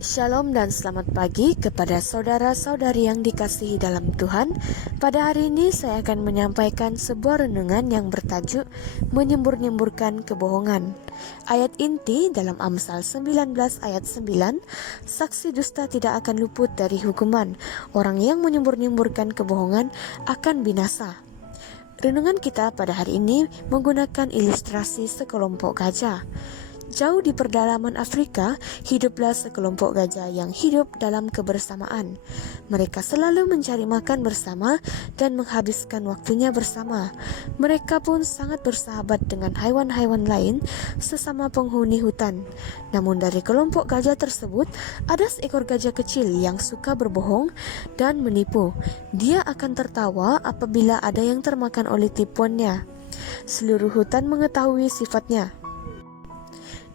Shalom dan selamat pagi kepada saudara-saudari yang dikasihi dalam Tuhan. Pada hari ini saya akan menyampaikan sebuah renungan yang bertajuk Menyembur-nyemburkan kebohongan. Ayat inti dalam Amsal 19 ayat 9, saksi dusta tidak akan luput dari hukuman. Orang yang menyembur-nyemburkan kebohongan akan binasa. Renungan kita pada hari ini menggunakan ilustrasi sekelompok gajah. Jauh di pedalaman Afrika, hiduplah sekelompok gajah yang hidup dalam kebersamaan. Mereka selalu mencari makan bersama dan menghabiskan waktunya bersama. Mereka pun sangat bersahabat dengan haiwan-haiwan lain sesama penghuni hutan. Namun dari kelompok gajah tersebut, ada seekor gajah kecil yang suka berbohong dan menipu. Dia akan tertawa apabila ada yang termakan oleh tipuannya. Seluruh hutan mengetahui sifatnya.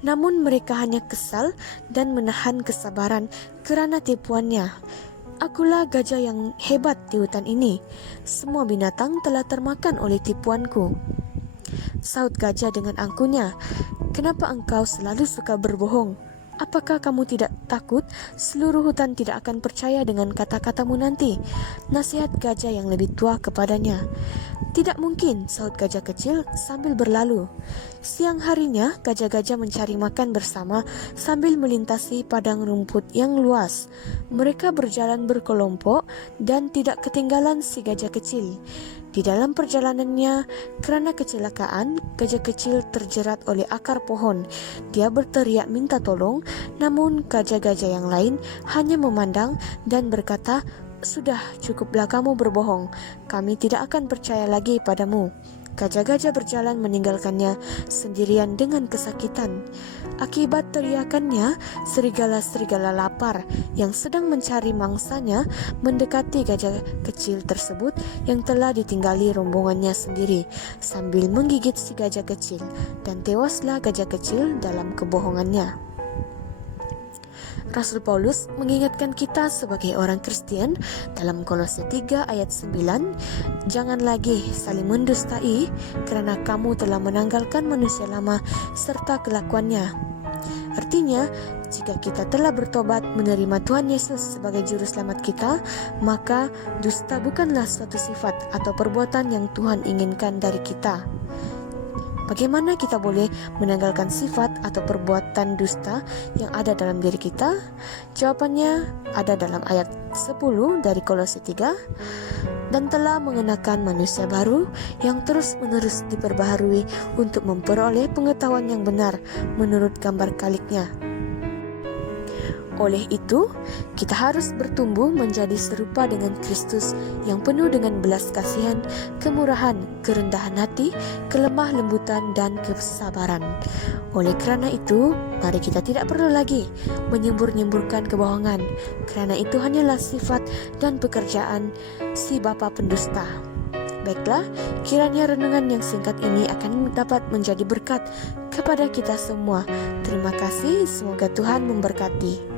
Namun mereka hanya kesal dan menahan kesabaran kerana tipuannya. Akulah gajah yang hebat di hutan ini. Semua binatang telah termakan oleh tipuanku. Sahut gajah dengan angkuhnya, kenapa engkau selalu suka berbohong? Apakah kamu tidak takut seluruh hutan tidak akan percaya dengan kata-katamu nanti? Nasihat gajah yang lebih tua kepadanya. Tidak mungkin, sahut gajah kecil sambil berlalu. Siang harinya, gajah-gajah mencari makan bersama sambil melintasi padang rumput yang luas. Mereka berjalan berkelompok dan tidak ketinggalan si gajah kecil. Di dalam perjalanannya, kerana kecelakaan, gajah kecil terjerat oleh akar pohon. Dia berteriak minta tolong, namun gajah-gajah yang lain hanya memandang dan berkata, "Sudah, cukuplah kamu berbohong. Kami tidak akan percaya lagi padamu." Gajah-gajah berjalan meninggalkannya sendirian dengan kesakitan. Akibat teriakannya, serigala-serigala lapar yang sedang mencari mangsanya mendekati gajah kecil tersebut yang telah ditinggali rombongannya sendiri sambil menggigit si gajah kecil, dan tewaslah gajah kecil dalam kebohongannya. Rasul Paulus mengingatkan kita sebagai orang Kristen dalam Kolose 3 ayat 9, jangan lagi saling mendustai kerana kamu telah menanggalkan manusia lama serta kelakuannya. Artinya, jika kita telah bertobat menerima Tuhan Yesus sebagai juru selamat kita, maka dusta bukanlah suatu sifat atau perbuatan yang Tuhan inginkan dari kita. Bagaimana kita boleh menanggalkan sifat atau perbuatan dusta yang ada dalam diri kita? Jawabannya ada dalam ayat 10 dari Kolose 3. Dan telah mengenakan manusia baru yang terus-menerus diperbaharui untuk memperoleh pengetahuan yang benar menurut gambar kaliknya. Oleh itu, kita harus bertumbuh menjadi serupa dengan Kristus yang penuh dengan belas kasihan, kemurahan, kerendahan hati, kelemah lembutan, dan kesabaran. Oleh kerana itu, mari kita tidak perlu lagi menyembur-nyemburkan kebohongan, kerana itu hanyalah sifat dan pekerjaan si bapa pendusta. Baiklah, kiranya renungan yang singkat ini akan dapat menjadi berkat kepada kita semua. Terima kasih, semoga Tuhan memberkati.